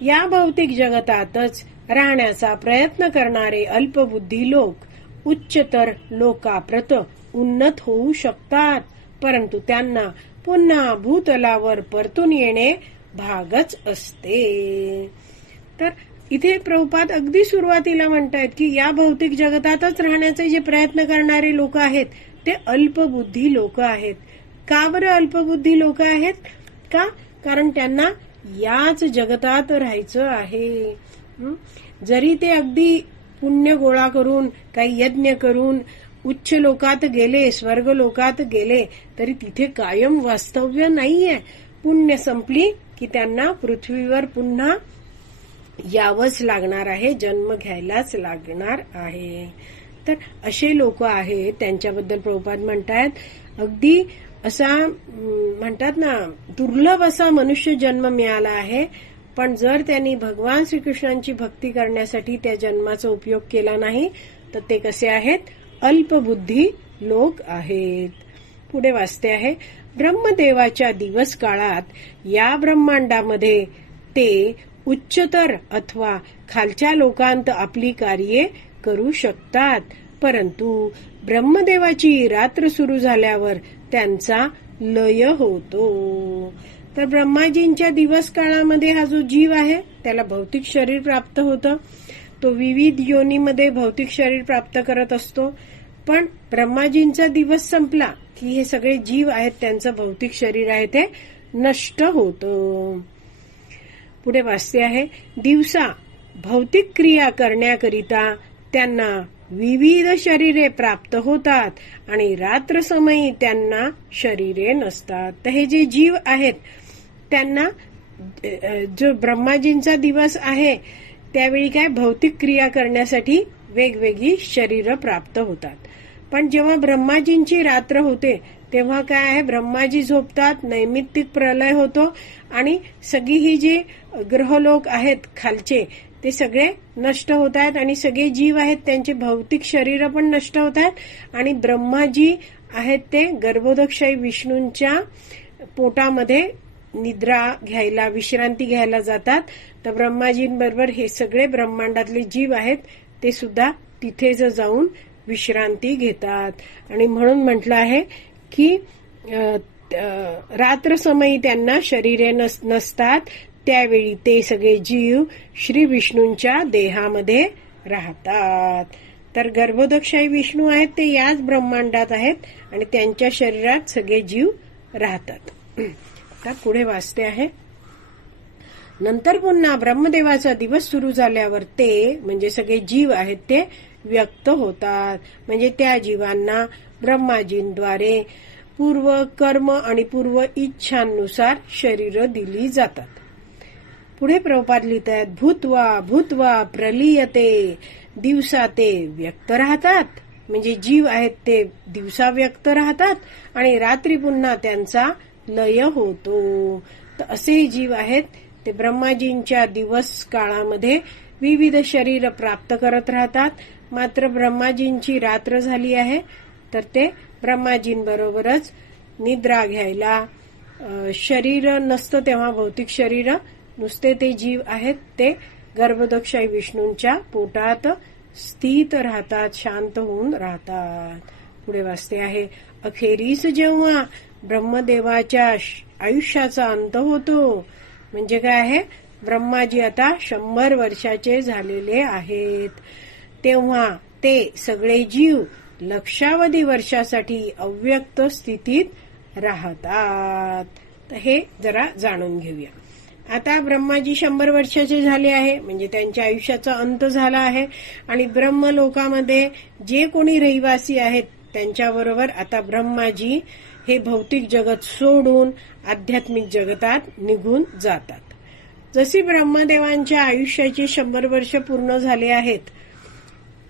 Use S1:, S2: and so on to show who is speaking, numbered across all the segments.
S1: या भौतिक जगतातच राहण्याचा प्रयत्न करणारे अल्पबुद्धी लोक उच्चतर लोकाप्रत उन्नत होऊ शकतात. परंतु त्यांना पुन्हा भूतलावर परतून येणे भागच असते. तर इथे प्रभुपाद अगदी सुरुवातीला म्हणतायत की या भौतिक जगतातच राहण्याचे जे प्रयत्न करणारे लोक आहेत ते अल्पबुद्धी लोक आहेत. का बरं अल्पबुद्धी लोक आहेत? का? कारण त्यांना याच जगतात राहायचं आहे. जरी ते अगदी पुण्य गोळा करून काही यज्ञ करून उच्च लोकात गेले स्वर्ग लोकात गेले तरी तिथे कायम वास्तव्य नाहीये. पुण्य संपली की त्यांना पृथ्वीवर पुन्हा यावंच लागणार आहे जन्म घ्यायलाच लागणार आहे. तर असे लोक आहेत त्यांच्याबद्दल प्रभुपाद म्हणतायत अगदी असा म्हणतात ना दुर्लभ असा मनुष्य जन्म मिळाला आहे पण जर त्यांनी भगवान श्रीकृष्णांची भक्ती करण्यासाठी त्या जन्माचा उपयोग केला नाही तर ते कसे आहेत? अल्पबुद्धी लोक आहेत. पुढे वाचते आहे ब्रह्मदेवाच्या दिवस काळात या ब्रह्मांडामध्ये ते उच्चतर अथवा खालच्या लोकांत आपली कार्ये करू शकतात. परंतु ब्रह्मदेवाची रात्र सुरू झाल्यावर त्यांचा लय होतो. तर ब्रह्माजींच्या दिवस काळामध्ये हा जो जीव आहे त्याला भौतिक शरीर प्राप्त होतं. तो विविध योनीमध्ये भौतिक शरीर प्राप्त करत असतो. पण ब्रह्माजींचा दिवस संपला की हे सगळे जीव आहेत त्यांचं भौतिक शरीर आहे ते नष्ट होतं. पुढे वाचते आहे दिवसा भौतिक क्रिया करण्याकरिता त्यांना विविध शरीरे प्राप्त होतात आणि रात्र समयी त्यांना शरीरे नसतात. तर हे जे जीव आहेत त्यांना जो ब्रह्माजींचा दिवस आहे त्यावेळी काय भौतिक क्रिया करण्यासाठी वेगवेगळी शरीरं प्राप्त होतात. पण जेव्हा ब्रह्माजींची रात्र होते तेव्हा काय आहे? ब्रह्माजी झोपतात नैमित्तिक प्रलय होतो आणि सगळी ही जी ग्रहलोक आहेत खालचे ते सगळे नष्ट होत आहेत आणि सगळे जीव आहेत त्यांचे भौतिक शरीर पण नष्ट होत आहेत. आणि ब्रह्माजी आहेत ते गर्भोदकशाही विष्णूंच्या पोटामध्ये निद्रा घ्यायला विश्रांती घ्यायला जातात. तर ब्रह्माजींबरोबर हे सगळे ब्रह्मांडातले जीव आहेत ते सुद्धा तिथे जर जाऊन विश्रांती घेतात. आणि म्हणून म्हटलं आहे की रात्र समयी त्यांना शरीरे नस- नसतात. त्यावेळी ते सगळे जीव श्री विष्णूंच्या देहामध्ये राहतात. तर गर्भोदकशाही विष्णू आहेत ते याच ब्रह्मांडात आहेत आणि त्यांच्या शरीरात सगळे जीव राहतात. आता पुढे वाचते आहे. नंतर पुन्हा ब्रह्मदेवाचा दिवस सुरू झाल्यावर ते म्हणजे सगळे जीव आहेत ते व्यक्त होतात. म्हणजे त्या जीवांना ब्रह्माजींद्वारे पूर्व कर्म आणि पूर्व इच्छांनुसार शरीर दिली जातात. पुढे प्रभुपाद लिहित आहेत भूतवा भूतवा प्रलियते दिवसा ते व्यक्त राहतात. म्हणजे जीव आहेत ते दिवसा व्यक्त राहतात आणि रात्री पुन्हा त्यांचा लय होतो. तर असे जीव आहेत ते ब्रह्माजींच्या दिवस काळामध्ये विविध शरीर प्राप्त करत राहतात. मात्र ब्रह्माजींची रात्र झाली आहे तर ते ब्रह्माजींबरोबरच निद्रा घ्यायला शरीर नसतं तेव्हा भौतिक शरीर नुसते ते जीव आहेत ते गर्भदक्षाई विष्णूंच्या पोटात स्थित राहतात शांत होऊन राहतात. पुढे वाचते आहे अखेरीस जेव्हा ब्रह्मदेवाच्या श- आयुष्याचा अंत होतो म्हणजे काय आहे? ब्रह्माजी आता शंभर वर्षाचे झालेले आहेत. तेव्हा ते सगळे जीव लक्षावधी वर्षासाठी अव्यक्त स्थितीत राहतात. हे जरा जाणून घेऊया. आता ब्रह्माजी शंभर वर्षाचे झाले आहे म्हणजे त्यांच्या आयुष्याचा अंत झाला आहे. आणि ब्रह्मलोकामध्ये जे कोणी रहिवासी आहेत त्यांच्याबरोबर आता ब्रह्माजी हे भौतिक जगत सोडून आध्यात्मिक जगतात निघून जातात. जशी ब्रह्मदेवांच्या आयुष्याचे शंभर वर्ष पूर्ण झाले आहेत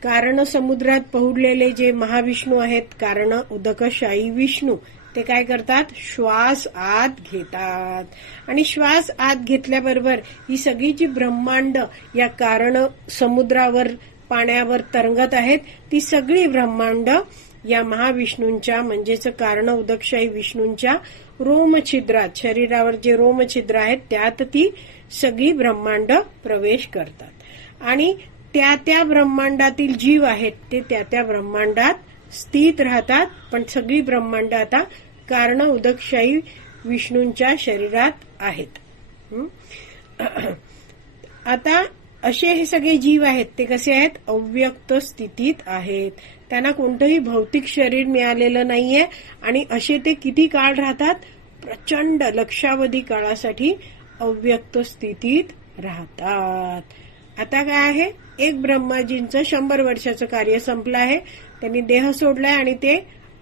S1: कारण समुद्रात पहुडलेले जे महाविष्णू आहेत कारण उदकशाही विष्णू ते काय करतात? श्वास आत घेतात. आणि श्वास आत घेतल्याबरोबर ही सगळी जी ब्रह्मांड या कारण समुद्रावर पाण्यावर तरंगत आहेत ती सगळी ब्रह्मांड या महाविष्णूंच्या म्हणजेच कारण उदकशाही विष्णूंच्या रोमछिद्रात शरीरावर जे रोमछिद्र आहेत त्यात ती सगळी ब्रह्मांड प्रवेश करतात. आणि त्या त्या ब्रह्मांडातील जीव आहेत ते त्या त्या ब्रह्मांडात स्थित राहतात पण सगळी ब्रह्मांड आता कारण उदकशाही विष्णूंच्या शरीरात आहेत. आता असे हे सगळे जीव आहेत ते कसे आहेत? अव्यक्त स्थितीत आहेत. त्यांना कोणतंही भौतिक शरीर मिळालेलं नाहीये आणि असे ते किती काळ राहतात? प्रचंड लक्षावधी काळासाठी अव्यक्त स्थितीत राहतात. आता काय आहे? एक ब्रह्माजींचं शंभर वर्षाचं कार्य संपलं आहे. त्यांनी देह सोडलाय आणि ते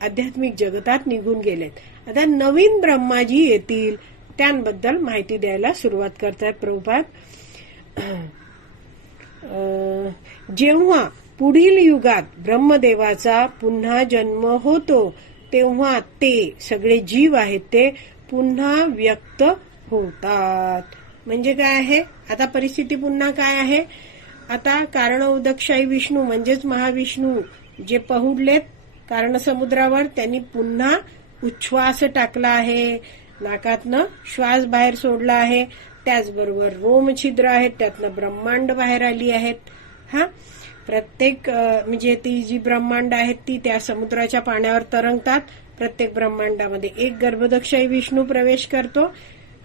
S1: आध्यात्मिक जगतात निघून गेलेत. आता नवीन ब्रह्माजी येतील त्यांबद्दल माहिती द्यायला सुरुवात करतात प्रभुपाद. जेव्हा पुढील युगात ब्रह्मदेवाचा पुन्हा जन्म होतो तेव्हा ते सगळे जीव आहेत ते पुन्हा व्यक्त होतात. म्हणजे काय आहे? आता परिस्थिती पुन्हा काय आहे? आता कारण उदकशाही विष्णू म्हणजेच महाविष्णू जे पहुडलेत कारण समुद्रावर त्यांनी पुन्हा उच्छ्वास टाकला आहे. नाकातनं श्वास बाहेर सोडला आहे. त्याचबरोबर रोमछिद्र आहेत. त्यातनं ब्रह्मांड बाहेर आली आहेत. हा? प्रत्येक म्हणजे ती जी ब्रह्मांड आहेत ती त्या समुद्राच्या पाण्यावर तरंगतात. प्रत्येक ब्रह्मांडामध्ये एक गर्भदक्षही विष्णू प्रवेश करतो.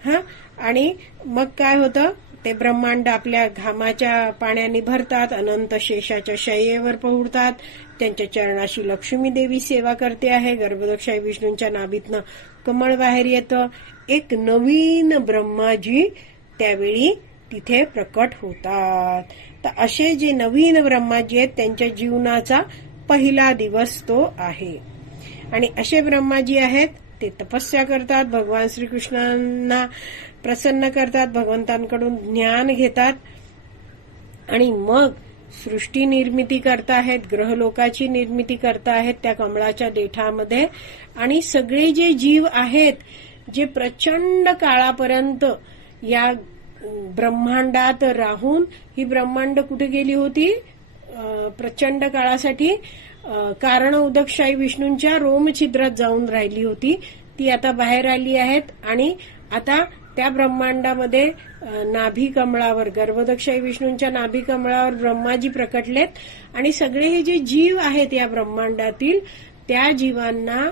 S1: हा? आणि मग काय होतं? ते ब्रह्मांड आपल्या घामाच्या पाण्याने भरतात अनंत शेषाच्या शय्येवर पोहडतात त्यांच्या चरणाशी लक्ष्मी देवी सेवा करते आहे. गर्भदक्षाई विष्णूंच्या नाभीतनं कमळ बाहेर येतं. एक नवीन ब्रह्माजी त्यावेळी तिथे प्रकट होतात. तर असे जे नवीन ब्रह्माजी आहेत त्यांच्या जीवनाचा पहिला दिवस तो आहे. आणि असे ब्रह्माजी आहेत ते तपस्या करतात. भगवान श्रीकृष्णांना प्रसन्न करतात भगवंतांकडून ज्ञान घेतात. आणि मग सृष्टी निर्मिती करताहेत ग्रहलोकाची निर्मिती करताहेत त्या कमळाच्या देठामध्ये. आणि सगळे जे जीव आहेत जे प्रचंड काळापर्यंत या ब्रह्मांडात राहून ही ब्रह्मांड कुठे गेली होती? प्रचंड काळासाठी कारण उदकशाही विष्णूंच्या रोमछिद्रात जाऊन राहिली होती. ती आता बाहेर आली आहेत आणि आता त्या ब्रह्मांडामध्ये नाभिकमळावर नाभी कमळावर विष्णूंच्या नाभी कमळावर ब्रह्माजी प्रकटलेत. आणि सगळे हे जे जीव आहेत या ब्रह्मांडातील त्या जीवांना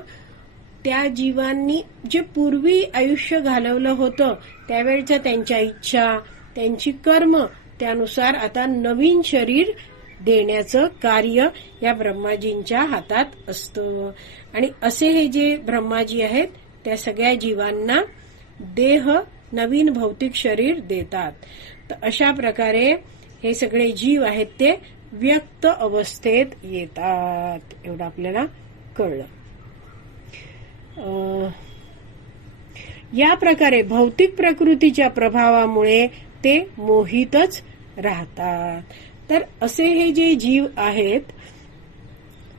S1: त्या जीवांनी जे पूर्वी आयुष्य घालवलं होतं त्यावेळच्या त्यांच्या इच्छा त्यांची कर्म त्यानुसार आता नवीन शरीर देण्याचं कार्य या ब्रह्माजींच्या हातात असतं. आणि असे हे जे ब्रह्माजी आहेत त्या सगळ्या जीवांना देह नवीन भौतिक शरीर देतात. तर अशा प्रकारे हे सगळे जीव आहेत ते व्यक्त अवस्थेत येतात. एवढं आपल्याला कळलं. या प्रकारे भौतिक प्रकृतीच्या प्रभावामुळे ते मोहितच राहतात. तर असे हे जे जीव आहेत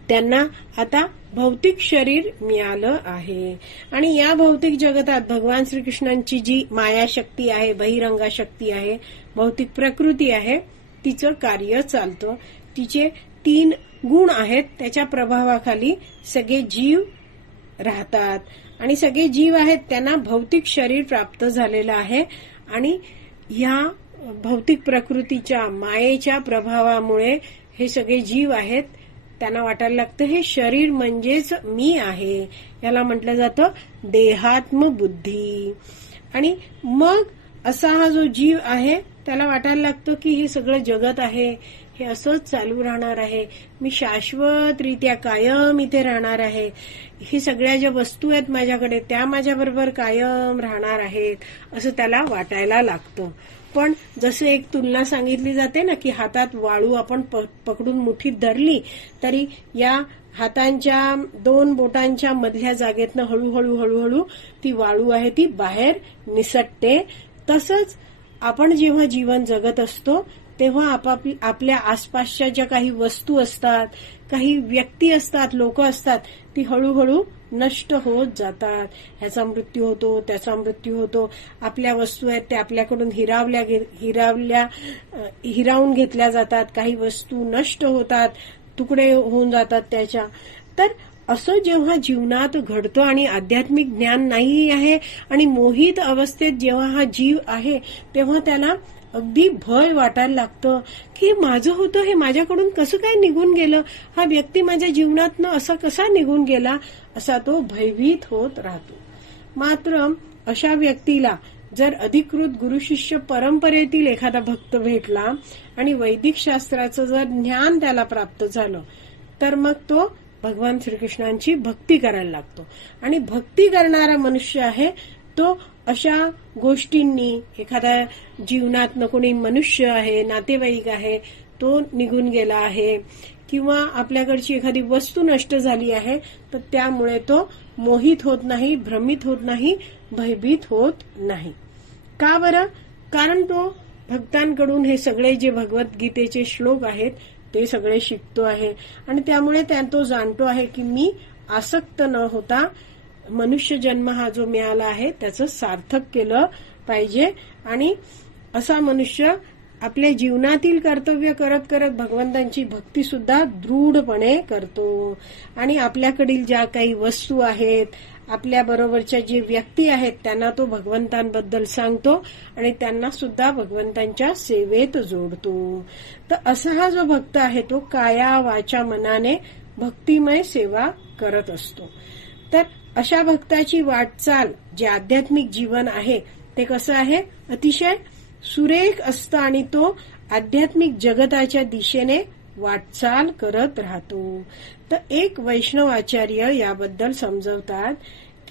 S1: त्यांना आता भौतिक शरीर मिळालं आहे. आणि या भौतिक जगतात भगवान श्रीकृष्णांची जी माया शक्ती आहे बहिरंगा शक्ती आहे भौतिक प्रकृती आहे तिचं कार्य चालतं. तिचे तीन गुण आहेत त्याच्या प्रभावाखाली सगळे जीव राहतात. आणि सगळे जीव आहेत त्यांना भौतिक शरीर प्राप्त झालेलं आहे. आणि ह्या भौतिक प्रकृतीच्या मायेच्या प्रभावामुळे हे सगळे जीव आहेत त्यांना वाटायला लागतं हे शरीर म्हणजेच मी आहे. याला म्हटलं जातं देहात्म बुद्धी आणि मग असा हा जो जीव आहे त्याला वाटायला लागतं की हे सगळं जगत आहे. हे असंच चालू राहणार आहे. मी शाश्वतरित्या कायम इथे राहणार आहे. ही सगळ्या ज्या वस्तू आहेत माझ्याकडे त्या माझ्याबरोबर कायम राहणार आहेत असं त्याला वाटायला लागतं. पण जसं एक तुलना सांगितली जाते ना की हातात वाळू आपण प- पकडून मुठीत धरली तरी या हातांच्या दोन बोटांच्या मधल्या जागेतनं हळूहळू हळूहळू ती वाळू आहे ती बाहेर निसटते. तसंच आपण जेव्हा जीवन जगत असतो तेव्हा आपाप आपल्या आसपासच्या ज्या काही वस्तू असतात काही व्यक्ती असतात लोक असतात ती हळूहळू नष्ट होत जातात. ह्याचा मृत्यू होतो त्याचा मृत्यू होतो. आपल्या वस्तू आहेत त्या आपल्याकडून हिरावल्या गे- हिरावल्या हिरावून घेतल्या जातात. काही वस्तू नष्ट होतात तुकडे होऊन जातात त्याच्या. तर असं जेव्हा जीवनात घडतं आणि आध्यात्मिक ज्ञान नाही आहे आणि मोहित अवस्थेत जेव्हा हा जीव आहे तेव्हा त्याला अगदी भय वाटायला लागतं की माझं होतं हे माझ्याकडून कसं काय निघून गेलं? हा व्यक्ती माझ्या जीवनातनं असा कसा निघून गेला? असा तो भयभीत होत राहतो. मात्र अशा व्यक्तीला जर अधिकृत गुरुशिष्य परंपरेतील एखादा भक्त भेटला आणि वैदिक शास्त्राचं जर ज्ञान त्याला प्राप्त झालं तर मग तो भगवान श्रीकृष्णांची भक्ती करायला लागतो. आणि भक्ती करणारा मनुष्य आहे तो अशा गोष्टींनी एखाद्या जीवनात कोणी मनुष्य आहे नातेवाईक आहे तो निघून गेला आहे किंवा आपल्याकडची एखादी वस्तू नष्ट झाली आहे तर त्यामुळे तो मोहित होत नाही भ्रमित होत नाही भयभीत होत नाही. का बरं? कारण तो भक्तांकडून हे सगळे जे भगवद्गीतेचे श्लोक आहेत ते सगळे शिकतो आहे. आणि त्यामुळे त्या तो जाणतो आहे की मी आसक्त न होता मनुष्य जन्म हा जो मिळाला आहे त्याचं सार्थक केलं पाहिजे. आणि असा मनुष्य आपल्या जीवनातील कर्तव्य करत करत भगवंतांची भक्ती सुद्धा दृढपणे करतो. आणि आपल्याकडील ज्या काही वस्तू आहेत आपल्या बरोबरच्या जे व्यक्ती आहेत त्यांना तो भगवंतांबद्दल सांगतो आणि त्यांना सुद्धा भगवंतांच्या सेवेत जोडतो. तर असा हा जो भक्त आहे तो काया वाचा मनाने भक्तिमय सेवा करत असतो. तर अशा भक्ताची वाटचाल जे आध्यात्मिक जीवन आहे ते कसं आहे? अतिशय सुरेख असतं आणि तो आध्यात्मिक जगताच्या दिशेने वाटचाल करत राहतो. तर एक वैष्णव आचार्य याबद्दल समजवतात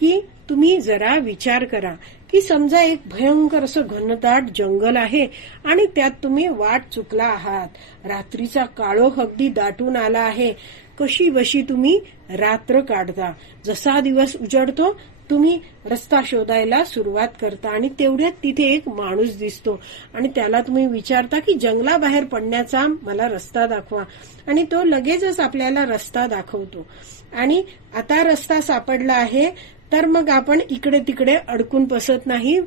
S1: की तुम्ही जरा विचार करा की समजा एक भयंकर असं घनदाट जंगल आहे आणि त्यात तुम्ही वाट चुकला आहात. रात्रीचा काळोख अगदी दाटून आला आहे. कशी बशी तुम्ही रात्र काढता? जसा दिवस उजडतो तुम्ही रस्ता शोधायला सुरुवात करता आणि तेवढ्यात तिथे एक माणूस दिसतो. आणि त्याला तुम्ही विचारता की जंगलाबाहेर पडण्याचा मला रस्ता दाखवा. आणि तो लगेचच आपल्याला रस्ता दाखवतो. आणि आता रस्ता सापडला आहे तर मग आपण इकडे तिकडे अडकून बसत नाही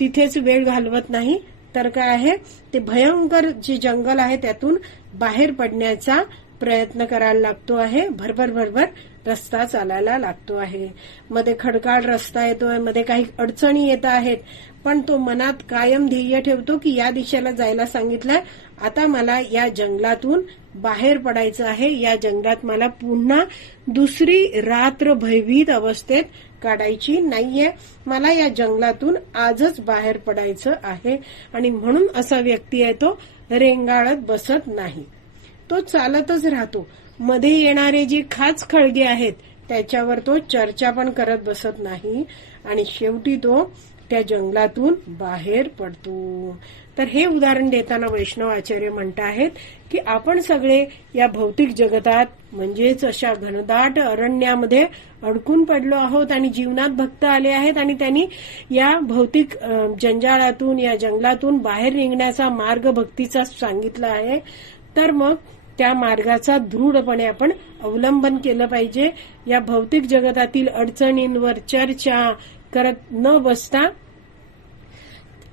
S1: तिथेच वेळ घालवत नाही. तर काय आहे? ते भयंकर जे जंगल आहे त्यातून बाहेर पडण्याचा प्रयत्न करायला लागतो आहे. भरभर भरभर रस्ता चालायला लागतो आहे. मध्ये खडकाळ रस्ता येतोयमध्ये काही अडचणी येत आहेत पण तो मनात कायम ध्येय ठेवतो की या दिशेला जायला सांगितलंय. आता मला या जंगलातून बाहेर पडायचं आहे. या जंगलात मला पुन्हा दुसरी रात्र भयभीत अवस्थेत काढायची नाहीये. मला या जंगलातून आजच बाहेर पडायचं आहे. आणि म्हणून असा व्यक्ती आहे तो रेंगाळत बसत नाही. तो चालतच राहतो. मध्ये येणारे जे खाच खळगे आहेत त्याच्यावर तो चर्चा पण करत बसत नाही. आणि शेवटी तो त्या जंगलातून बाहेर पडतो. तर हे उदाहरण देताना वैष्णव आचार्य म्हणत आहेत की आपण सगळे या भौतिक जगतात म्हणजेच अशा घनदाट अरण्यामध्ये अडकून पडलो आहोत आणि जीवनात भक्त आले आहेत आणि त्यांनी या भौतिक जंजाळातून या जंगलातून बाहेर निघण्याचा मार्ग भक्तीचा सांगितला आहे. तर मग त्या मार्गाचा दृढपणे आपण अवलंबन केलं पाहिजे. या भौतिक जगतातील अडचणींवर चर्चा करत न बसता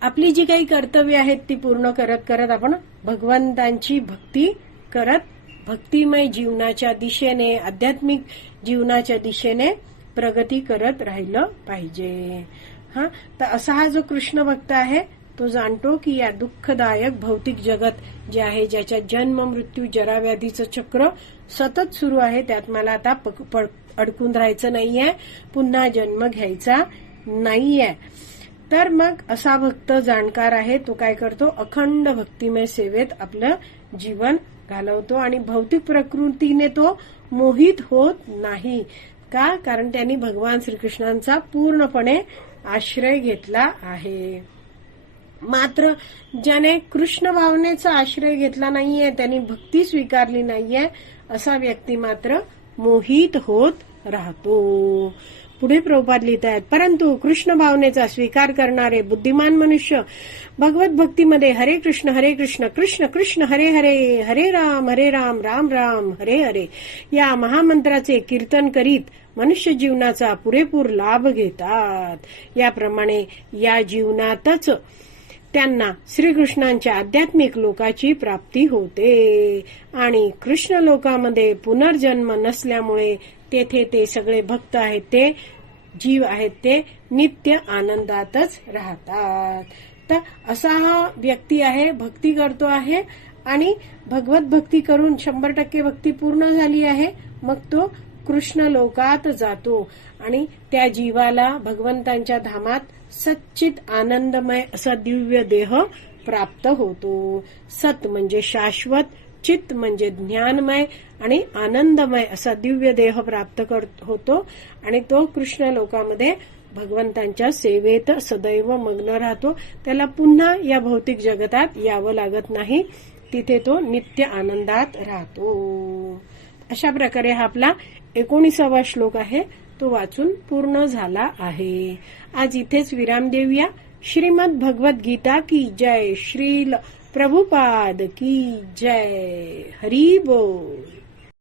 S1: आपली जी काही कर्तव्य आहेत ती पूर्ण करत करत आपण भगवंतांची भक्ती करत भक्तिमय जीवनाच्या दिशेने आध्यात्मिक जीवनाच्या दिशेने प्रगती करत राहिलं पाहिजे. हा तर असा हा जो कृष्ण भक्त आहे तो जाणतो की या दुःखदायक भौतिक जगत जे आहे ज्याच्या जन्म मृत्यू जराव्याधीचं चक्र सतत सुरू आहे त्यात मला आता पक- पड- अडकून राहायचं नाहीये पुन्हा जन्म घ्यायचा नाहीये. तर मग असा भक्त जाणकार आहे तो काय करतो? अखंड भक्तिमय सेवेत आपलं जीवन घालवतो आणि भौतिक प्रकृतीने तो मोहित होत नाही. का? कारण त्यांनी भगवान श्रीकृष्णांचा पूर्णपणे आश्रय घेतला आहे. मात्र ज्याने कृष्ण भावनेचा आश्रय घेतला नाहीये त्यांनी भक्ती स्वीकारली नाहीये असा व्यक्ती मात्र मोहित होत राहतो. पुढे प्रभुपाद लिहित आहेत परंतु कृष्ण भावनेचा स्वीकार करणारे बुद्धिमान मनुष्य भगवत भक्तीमध्ये हरे कृष्ण हरे कृष्ण कृष्ण कृष्ण हरे हरे हरे राम हरे राम राम राम हरे हरे या महामंत्राचे कीर्तन करीत मनुष्य जीवनाचा पुरेपूर लाभ घेतात. याप्रमाणे या जीवनातच त्यांना श्रीकृष्णांच्या आध्यात्मिक लोकाची प्राप्ती होते. आणि कृष्ण लोकामध्ये पुनर्जन्म नसल्यामुळे तेथे ते सगळे भक्त आहेत ते जीव आहेत ते नित्य आनंदातच राहतात. तर असा हा व्यक्ती आहे भक्ती करतो आहे आणि भगवत भक्ती करून शंभर टक्के भक्ती पूर्ण झाली आहे. मग तो कृष्ण लोकात जातो आणि त्या जीवाला भगवंतांच्या धामात सच्चित आनंदमय असा दिव्य देह प्राप्त होतो. सत म्हणजे शाश्वत चित म्हणजे ज्ञानमय आणि आनंदमय असा दिव्य देह प्राप्त कर होतो आणि तो कृष्ण लोकामध्ये भगवंतांच्या सेवेत सदैव मग्न राहतो. त्याला पुन्हा या भौतिक जगतात यावं लागत नाही. तिथे तो नित्य आनंदात राहतो. अशा प्रकारे हा आपला एकोणीसावा श्लोक आहे तो वाचून पूर्ण झाला आहे. आज इथेच विराम देऊया. श्रीमद भगवत गीता की जय श्रील प्रभुपाद की जय. हरी बोल.